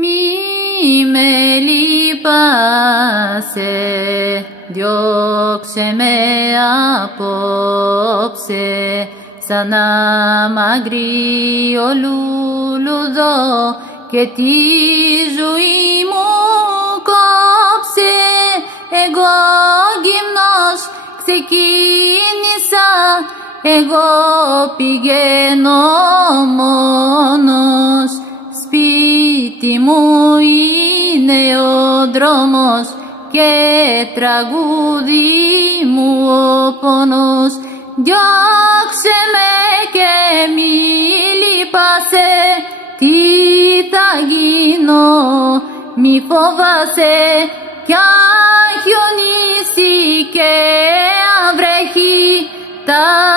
Μη με λυπάσαι, διώξε με απόψε, σαν αμαγρίο λουλουδό και τη ζωή μου κόψε. Εγώ γυμνός ξεκίνησα, εγώ πηγαίνω μόνος, σπίτι μου είναι ο δρόμος και τραγούδι μου ο πόνος. Διώξε με και μη λυπάσαι, τι θα γίνω μη φοβάσαι, κι αν χιονίσει και αν βρέχει τα